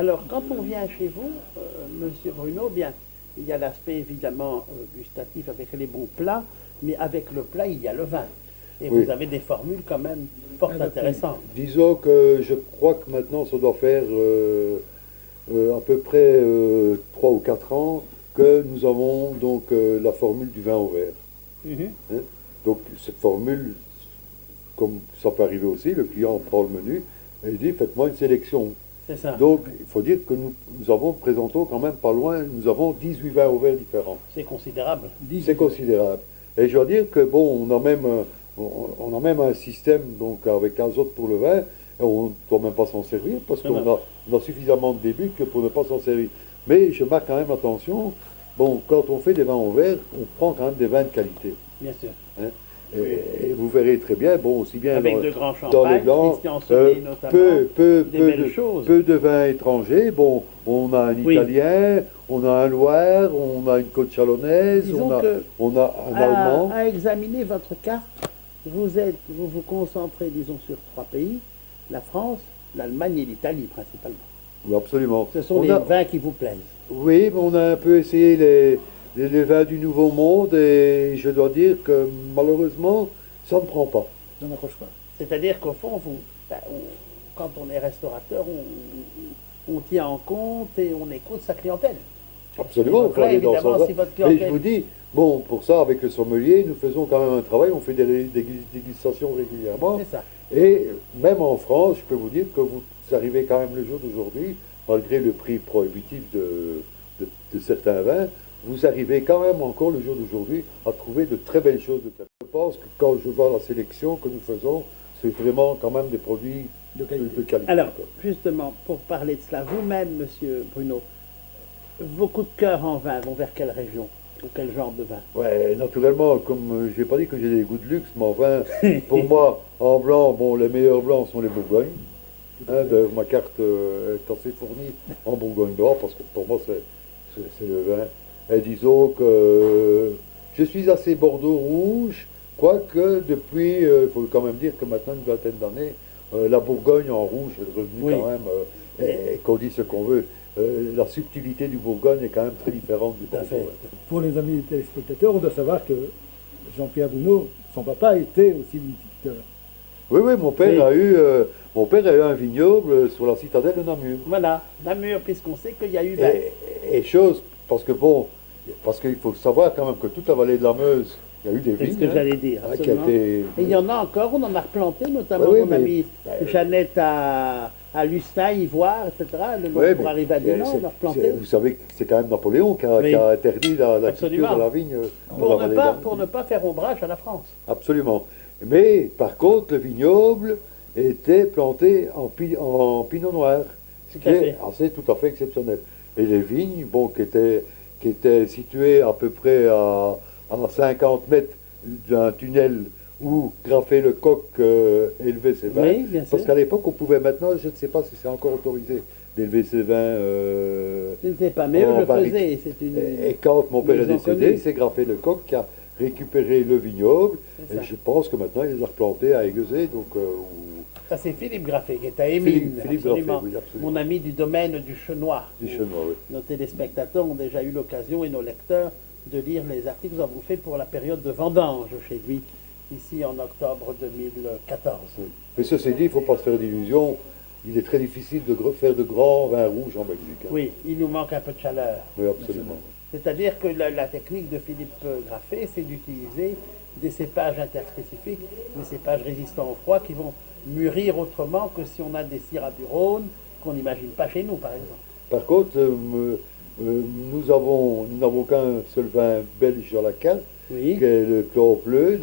Alors, quand on vient chez vous, Monsieur Bruno, bien, il y a l'aspect évidemment gustatif avec les bons plats, mais avec le plat, il y a le vin. Et Oui. vous avez des formules quand même fort intéressantes. Disons que je crois que maintenant ça doit faire à peu près 3 ou 4 ans que nous avons donc la formule du vin au verre. Mhm. Hein. Donc cette formule, comme ça peut arriver aussi, le client prend le menu et il dit faites-moi une sélection. C'est ça. Donc il faut dire que nous avons, présentons quand même pas loin, nous avons 18 vins au verre différents. C'est considérable. C'est considérable. Et je dois dire que bon, on a même un système donc avec azote pour le vin, et on ne doit même pas s'en servir parce Non, on a suffisamment de début que pour ne pas s'en servir. Mais je marque quand même attention, bon, quand on fait des vins en verre, on prend quand même des vins de qualité. Bien sûr. Hein. Et vous verrez très bien, bon, aussi bien Avec de grands dans les champagnes, blancs, Christian Sonnet notamment, des belles choses. peu de vins étrangers. Bon, on a un Oui. italien, on a un Loire, on a une côte chalonnaise, Disons on a un allemand. à examiner votre carte, vous vous concentrez, disons, sur 3 pays, la France, l'Allemagne et l'Italie principalement. Oui, absolument. Ce sont On les a- vins qui vous plaisent. Oui, mais on a un peu essayé les vins du Nouveau Monde et je dois dire que malheureusement, ça ne prend pas. Ça n'accroche pas. C'est-à-dire qu'au fond, quand on est restaurateur, on tient en compte et on écoute sa clientèle. Absolument, Donc il faut là, aller dans ce évidemment, sens-là. si votre Mais je clientèle... vous dis, bon, pour ça, avec le sommelier, nous faisons quand même un travail, on fait des dégustations régulièrement. C'est ça. Et même en France, je peux vous dire que vous arrivez quand même le jour d'aujourd'hui, malgré le prix prohibitif de certains vins, vous arrivez quand même encore le jour d'aujourd'hui à trouver de très belles choses de qualité. Je pense que quand je vois la sélection que nous faisons, c'est vraiment quand même des produits De qualité. de qualité. Alors, justement, pour parler de cela, vous-même, monsieur Bruno, vos coups de cœur en vin vont vers quelle région ou quel genre de vin? Ouais, naturellement, comme je n'ai pas dit que j'ai des goûts de luxe, mais enfin, pour moi, en blanc, bon, les meilleurs blancs sont les Bourgognes. Hein, d'ailleurs, ma carte est assez fournie en Bourgogne d'or, parce que pour moi, c'est le vin. Et disons que je suis assez Bordeaux rouge, quoique depuis, il faut quand même dire que maintenant, une vingtaine d'années, la Bourgogne en rouge est revenue Oui. quand même, et qu'on dit ce qu'on veut. La subtilité du Bourgogne est quand même très différente du Tout à Bordeaux. fait. Ouais. Pour les amis téléspectateurs, on doit savoir que Jean-Pierre Bruno, son papa était aussi viticulteur. Oui, oui, Oui. mon père a eu un vignoble sur la citadelle de Namur. Voilà, Namur, puisqu'on sait qu'il y a eu vin. Et chose, parce que bon, parce qu'il faut savoir quand même que toute la vallée de la Meuse, il y a eu des C'est ce vignes. que hein, j'allais dire, hein, qui a absolument. été... Et il y en a encore, on en a replanté, notamment Oui, mon mais- ami ben, Jeannette à Lustin, Ivoire, etc. Le long Ouais, pour mais arriver à Dinan, on a replanté. vous savez que c'est quand même Napoléon qui Oui. a interdit la culture Absolument. de la vigne dans la Pour vallée ne, de pas, la- pour ne pas faire ombrage à la France. Absolument. Mais par contre, le vignoble était planté en pinot noir, ce Tout qui à est fait. assez tout à fait exceptionnel. Et les vignes, bon, qui étaient situées à peu près à 50 mètres d'un tunnel où Graffé Lecoq élevait ses vins. Oui, bien sûr. Parce qu'à l'époque, on pouvait maintenant, je ne sais pas si c'est encore autorisé, d'élever ses vins. Je ne sais pas, mais eux en le barrique. faisaient. C'est une... Et quand mon père est Ils ont décédé, connu. c'est Graffé Lecoq qui a récupéré le vignoble. C'est Et ça. je pense que maintenant, il les a replantés à Aiguezé. Donc, Ça, c'est Philippe Graffé qui est à Émile. Philippe absolument. Graffé, oui, absolument. Mon ami du domaine du Chenois. du Chenois, oui. Nos téléspectateurs ont déjà eu l'occasion, et nos lecteurs, de lire les articles que nous avons faits pour la période de vendange chez lui, ici en octobre 2014. Oui. Mais ceci dit, il ne faut pas se faire d'illusions. Il est très difficile de faire de grands vins rouges en Belgique. hein. Oui, il nous manque un peu de chaleur. Oui, absolument. C'est-à-dire que la technique de Philippe Graffé, c'est d'utiliser des cépages interspécifiques, des cépages résistants au froid qui vont mûrir autrement que si on a des syrahs du Rhône qu'on n'imagine pas chez nous, par exemple. Par contre, nous n'avons qu'un seul vin belge à la carte, Oui, qui est le Clos Pleu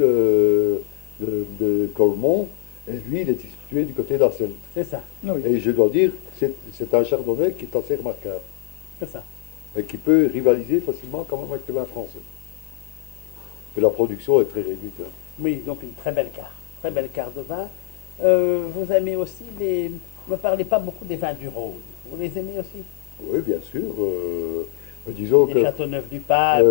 de Colmont. Et lui, il est situé du côté d'Assel. c'est ça, Ah oui. Et je dois dire, c'est un chardonnay qui est assez remarquable c'est ça. et qui peut rivaliser facilement quand même avec le vin français. Et la production est très réduite. hein. Oui, donc une très belle carte de vin. Vous aimez aussi les... Ne me parlez pas beaucoup des vins du Rhône. Vous les aimez aussi? Oui, bien sûr. Disons Des que, Châteauneuf-du-Pape,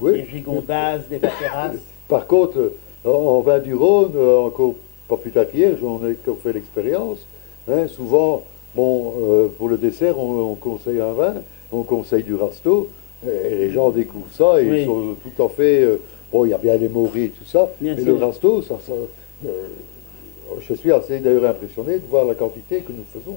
oui. des Gigondas, des Vacheras. par contre, en vin du Rhône, encore pas plus tard qu'hier, j'en ai encore fait l'expérience. Hein, souvent, bon, pour le dessert, on conseille un vin, on conseille du rasto, et les gens découvrent ça, et Oui. ils sont tout à fait... bon, il y a bien les moris et tout ça, Bien mais sûr. le rasto, euh, je suis assez d'ailleurs impressionné de voir la quantité que nous faisons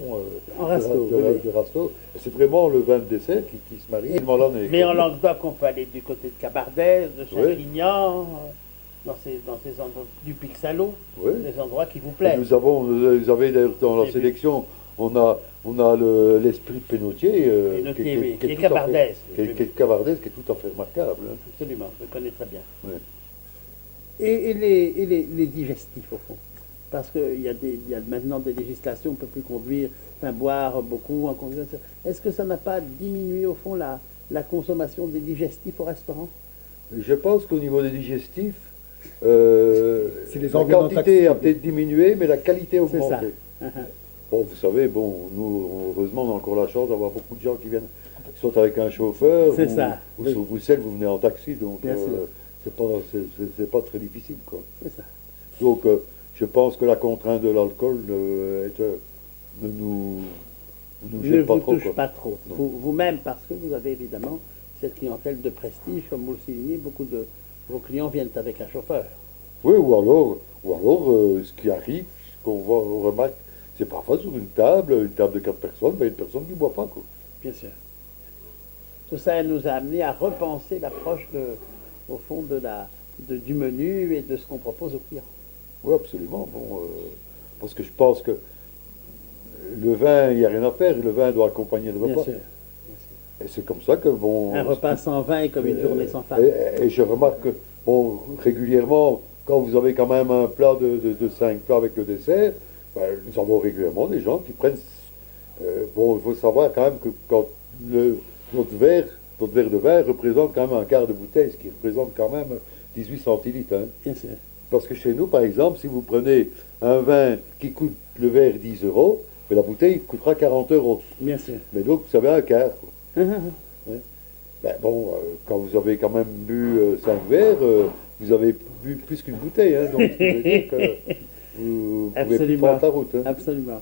En rasto, de, oui, oui. de rasto. C'est vraiment le vin de dessert qui se marie tellement l'année. Mais en quoi. Languedoc, on peut aller du côté de Cabardès, de Champignan, dans ces endroits du Pixalo, Oui. des endroits qui vous Et plaisent. vous avez d'ailleurs dans la J'ai vu. sélection, on a l'esprit de Pénautier, Pénautier, oui, qui est tout à fait- Cabardès. qui est Cabardès, qui est tout à fait remarquable. Hein. Absolument, je le connais très bien. Ouais. Et les digestifs, au fond. Parce qu'il y a maintenant des législations, on ne peut plus conduire, enfin boire beaucoup en conduisant. Est-ce que ça n'a pas diminué, au fond, la consommation des digestifs au restaurant? Je pense qu'au niveau des digestifs, C'est les la organes quantité a taxés. peut-être diminué, mais la qualité a C'est ça. augmenté. Bon, vous savez, bon, nous, heureusement, on a encore la chance d'avoir beaucoup de gens qui viennent, qui sont avec un chauffeur. C'est ou, ça, ou oui. sur Bruxelles, vous venez en taxi, donc Bien sûr. c'est pas très difficile, quoi. C'est ça. Donc, je pense que la contrainte de l'alcool ne nous Ne gêne pas vous trop, touche quoi. pas trop. Non. Vous-même, parce que vous avez évidemment cette clientèle de prestige, comme vous le soulignez, beaucoup de vos clients viennent avec un chauffeur. Oui, ou alors ce qui arrive, ce on remarque, c'est parfois sur une table de 4 personnes, ben, une personne qui ne boit pas, quoi. Bien sûr. Tout ça elle nous a amené à repenser l'approche au fond du menu et de ce qu'on propose aux clients. Oui, absolument. Bon, parce que je pense que le vin, il n'y a rien à faire, le vin doit accompagner le Bien repas. sûr. Et c'est comme ça que, bon... Un repas sans vin est comme une journée sans femme. Et je remarque que, bon, régulièrement, quand vous avez quand même un plat de 5 plats avec le dessert, ben, nous avons régulièrement des gens qui prennent... bon, il faut savoir quand même que quand notre verre de vin représente quand même un quart de bouteille, ce qui représente quand même 18 centilitres. Hein. Bien sûr. Parce que chez nous, par exemple, si vous prenez un vin qui coûte le verre 10 euros, mais la bouteille coûtera 40 euros. Bien sûr. Mais donc, vous avez un quart. Quoi. Ben bon, quand vous avez quand même bu 5 verres, vous avez bu plus qu'une bouteille. Hein, donc, ça veut dire que vous pouvez plus Absolument. prendre la route. Hein. Absolument.